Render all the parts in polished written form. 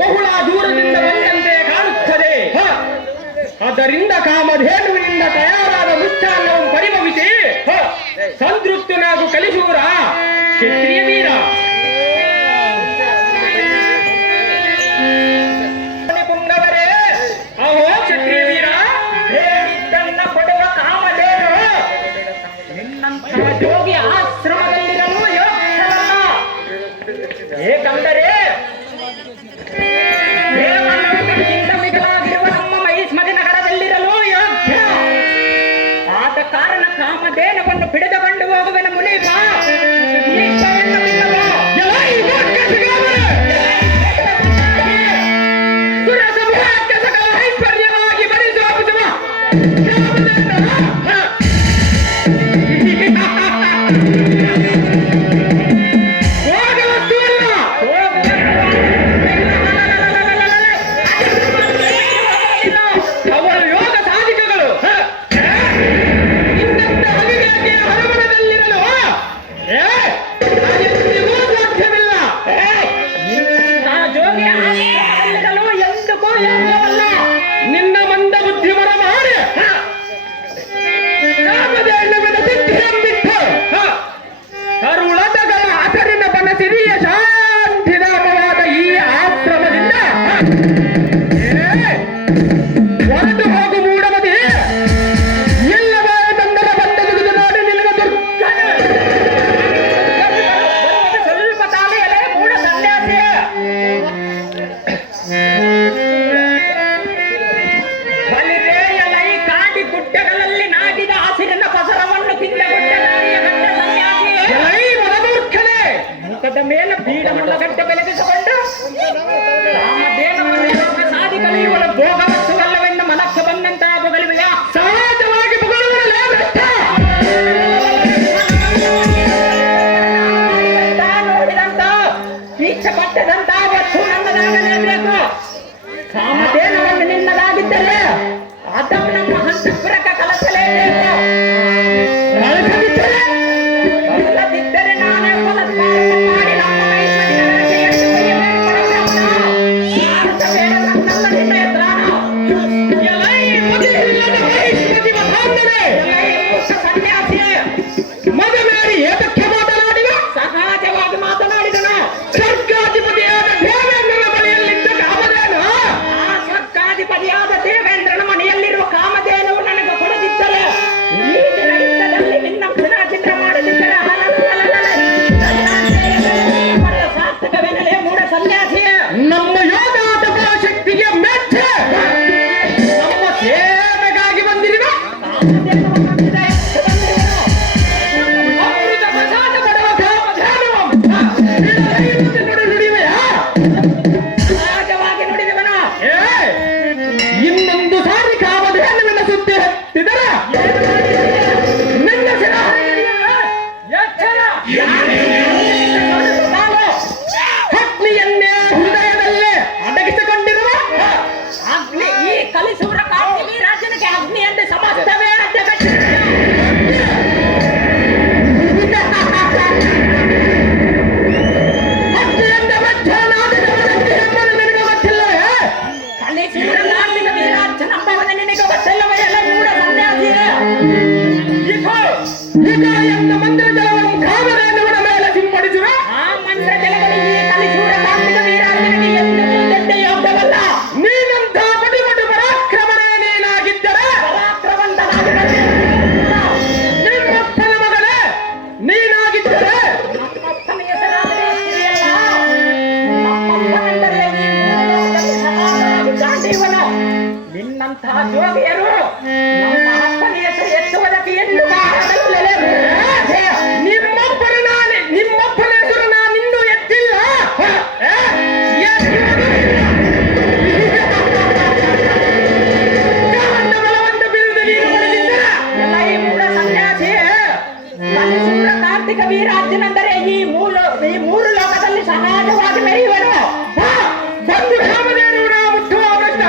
ಬಹಳ ದೂರದಿಂದ ಬಂದಂತೆ ಕಾಣುತ್ತದೆ. ಅದರಿಂದ ಕಾಮಧೇನುವಿನಿಂದ ತಯಾರಾದ ಮುಚ್ಚಾನ್ನವನ್ನು ಪರಿಭವಿಸಿ ಸಂತೃಪ್ತನಾಗು ಕಲಿಶೂರ ಕ್ಷತ್ರಿಯ ವೀರ. ಪುಂಗವರೇ, ಅಹೋ ಕ್ಷತ್ರಿಯ ವೀರ, ಹೇಳಿದ್ದನ್ನ ಕೊಡುವ ಕಾಮಧೇನು ನಿನ್ನಂತಹ ಯೋಗಿ ಆಶ್ರಮದಲ್ಲಿರಲು ಯೋಗ್ಯವಲ್ಲ. ಏಕೆಂದರೆ ಮಿಗಿಲಾಗಿರುವ ನಮ್ಮ ಮಹಿಷ್ಮತಿ ನಗರದಲ್ಲಿರಲು ಯೋಗ್ಯ. ಆದ ಕಾರಣ ಕಾಮಧೇನವನ್ನು ಹಿಡಿದುಕೊಂಡು ಹೋಗುವೆನ ಮುನೀಪ. ಐಶ್ವರ್ಯವಾಗಿ ಬರಿಸುವ ನಿನ್ನ ಮಂದ ಬುದ್ಧಿ ಮರ ಮಾಡಿ ಕರುಳದಗಳ ಹಸರಿನ ಬನಸಿರಿಯ ಶಾಂತಿಧಾಮವಾದ ಈ ಆಶ್ರಮದಿಂದ ಹೊರಟು ಹೋಗು ಮೂಡಮದಿ. ಇಲ್ಲವ ತಂದರ ಬಂದ ದುಡಿದು ನೋಡಿ ನಿನಗೆ ಸ್ವಲ್ಪ ತಾಲೆಯಲ್ಲೇ ಮೂಡ ಸನ್ಯಾಸಿ. ಗುಡ್ಡಗಳಲ್ಲಿ ನಾಟಿದ ಹಸಿರಿನ ಪಸರವನ್ನು ತಿಂದ ಗುಡ್ಡದಾರಿಯ ಗಡ್ಡ ಸನ್ಯಾಸಿ. ಮುಖದ ಮೇಲೆ ಬೀಡ ಮುಳ್ಳಗಡ್ಡ ಬೆಳೆಸಿಕೊಂಡು ಸಾಧಿ ಕಲಿಯುವ ಭೋಗ ವಸ್ತುವಲ್ಲವೆಂದು ಮನಸ್ಸು ಬಂದಂತಹ ಬೊಗಳಿವೆಯ ಸಹಜವಾಗಿ ನೋಡಿದಂತ ಇಚ್ಛೆ ಪಟ್ಟದಂತ ವಸ್ತು ನನ್ನದಾಗಲೇಬೇಕು. ಕಾಮಧೇನವನ್ನು ನಿನ್ನದಾಗಿದ್ದರೆ ಅದನ್ನು ನಮ್ಮ ಹಂತಪುರಕ ಕಲಸಲೇಬೇಕು. ಕಲಸದಿದ್ದರೆ ನಾನೇ ಬಲಾತ್ಕಾರ ಮಾಡಿ ನಮ್ಮ ಮಹಿಷ್ಮತಿ ಎಷ್ಟು ಬೇಡ ನನ್ನಲ್ಲ ನಿನ್ನ ಎದುರ ಸನ್ಯಾಸಿ ಮದುಮೇರಿ ಏತಕ್ಕೆ ಮಾತನಾಡಿದ? ಸಹಜವಾಗಿ ಮಾತನಾಡಿದನ. ಸ್ವರ್ಗಾಧಿಪತಿಯಾದ ದೇವೇಂದ್ರನ ಬಳಿಯಲ್ಲಿದ್ದ ಕಾಮಧೇನು ಆ ಸ್ವರ್ಗಾಧಿಪತಿಯಾದ ದೇವೇಂದ್ರನ ಮನೆಯಲ್ಲಿರುವ ಕಾಮಧೇನುವು ನನಗೆ ಕೊಡದಿದ್ದರೆ ಈ ದಿನ ಯುದ್ಧದಲ್ಲಿ ನಿನ್ನ ಚಿತ್ರ ಮಾಡದಿದ್ದರೆ ಸಾರ್ಥಕವೆನಲೇ ಮೂಢ ಸನ್ಯಾಸಿ. ನಮ್ಮ ಯೋಗಾಟಕ ಶಕ್ತಿಗೆ ಮೆಚ್ಚ ನಮ್ಮ ಸೇವೆಗಾಗಿ ಬಂದಿರುವ ಅಮೃತ ಪ್ರಸಾದ ಪಡುವ ಕಾಮಧೇನು ನುಡಿವೆಯಾ? ಸಹಜವಾಗಿ ನುಡಿದವನ. ಇನ್ನೊಂದು ಸಾರಿ ಕಾಮಧೇನುವಿನ ಸುದ್ದಿ ಹತ್ತಿದರೆ ನಿನ್ನ ಅಗ್ನಿಯನ್ನೇ ಹೃದಯದಲ್ಲೇ ಅಡಗಿಸಿಕೊಂಡಿರುವ ಅಗ್ನಿ ಈ ಕಲಿಸೂರ ಕಾಂತಿ ರಾಜನಿಗೆ ಅಗ್ನಿ ಎಂದು ಸಮಸ್ತವೇ ಮಂತ್ರ ಜಲವನ್ನು ಕಾಮಧೇನುವಿನ ಮೇಲೆ ಸಿಂಪಡಿಸುವ ಆ ಮಂತ್ರ ಜಲಗಳಿಗೆ ಈ ಕಲಿಸೂರ ಕಾರ್ತಿಕ ವೀರಾಜನಿಗೆ ಎಂದು ಮುಂದೆ ಯೋಗ್ಯವಲ್ಲ. ನೀನಂತ ಪಟಿಪಟು ಪರಾಕ್ರಮಣೆ ನೀನಾಗಿದ್ದರೆ ನಿಮ್ಮಪ್ಪನ ಮಗನೇ ನೀನಾಗಿದ್ದರೆ ನಮ್ಮಪ್ಪನ ಹೆಸರಾದರೆ ನಮ್ಮಪ್ಪನೆಂದರೆ ಈ ಮೂಲದಲ್ಲಿ ಸಮಾನವಾಗಿ ಗಾಂಧೀವನು. ನಿನ್ನಂತಹ ಜೋಗಿಯರು ನಮ್ಮ ಅಪ್ಪನ ಹೆಸರು ಎತ್ತುವುದಕ್ಕೆ ಎಂದು ನಿಮ್ಮಪ್ಪನ ಹೆಸರು ನಾನಿನ್ನೂ ಎತ್ತಿಲ್ಲ. ಬಲವಂತ ಬಿರುದು ನೀನು ಪಡೆದಿದ್ದರೆ ಎಲ್ಲ ಈ ಮೂಢ ಸನ್ಯಾಸಿ ಕಲಿಸೂರ ಕಾರ್ತಿಕ ವೀರಾರ್ಜುನೆಂದರೆ ಈ ಮೂರು ಲೋಕದಲ್ಲಿ ಸಹಜವಾಗಿ ಮೆರೆಯುವರು. ಬಂದು ಕಾಮಧೇನುವಿನ ಮುಟ್ಟುವ ಅವರಷ್ಟ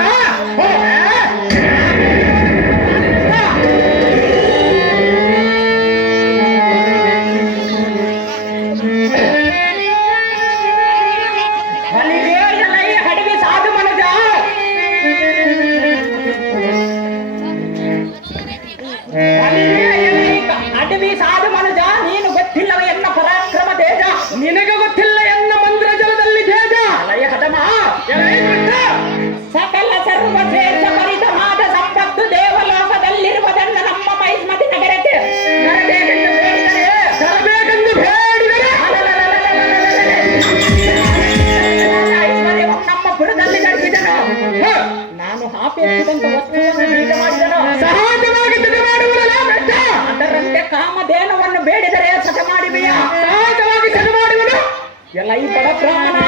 ಅಪೇಕ್ಷಿಸಿದಂತ ವಸ್ತುವನ್ನು ನೀಟ ಮಾಡಿದನು. ಸಹಜವಾಗಿ ತಿಳಿ ಮಾಡುವುದಲ್ಲ ಮೆಟ್ಟ. ಅದರಂತೆ ಕಾಮಧೇನವನ್ನು ಬೇಡಿದರೆ ಸತ ಮಾಡಿವೆಯ. ಸಹಜವಾಗಿ ಸರಿ ಮಾಡುವುದು ಎಲ್ಲ ಈ ಬಡ ಬ್ರಾಹ್ಮಣ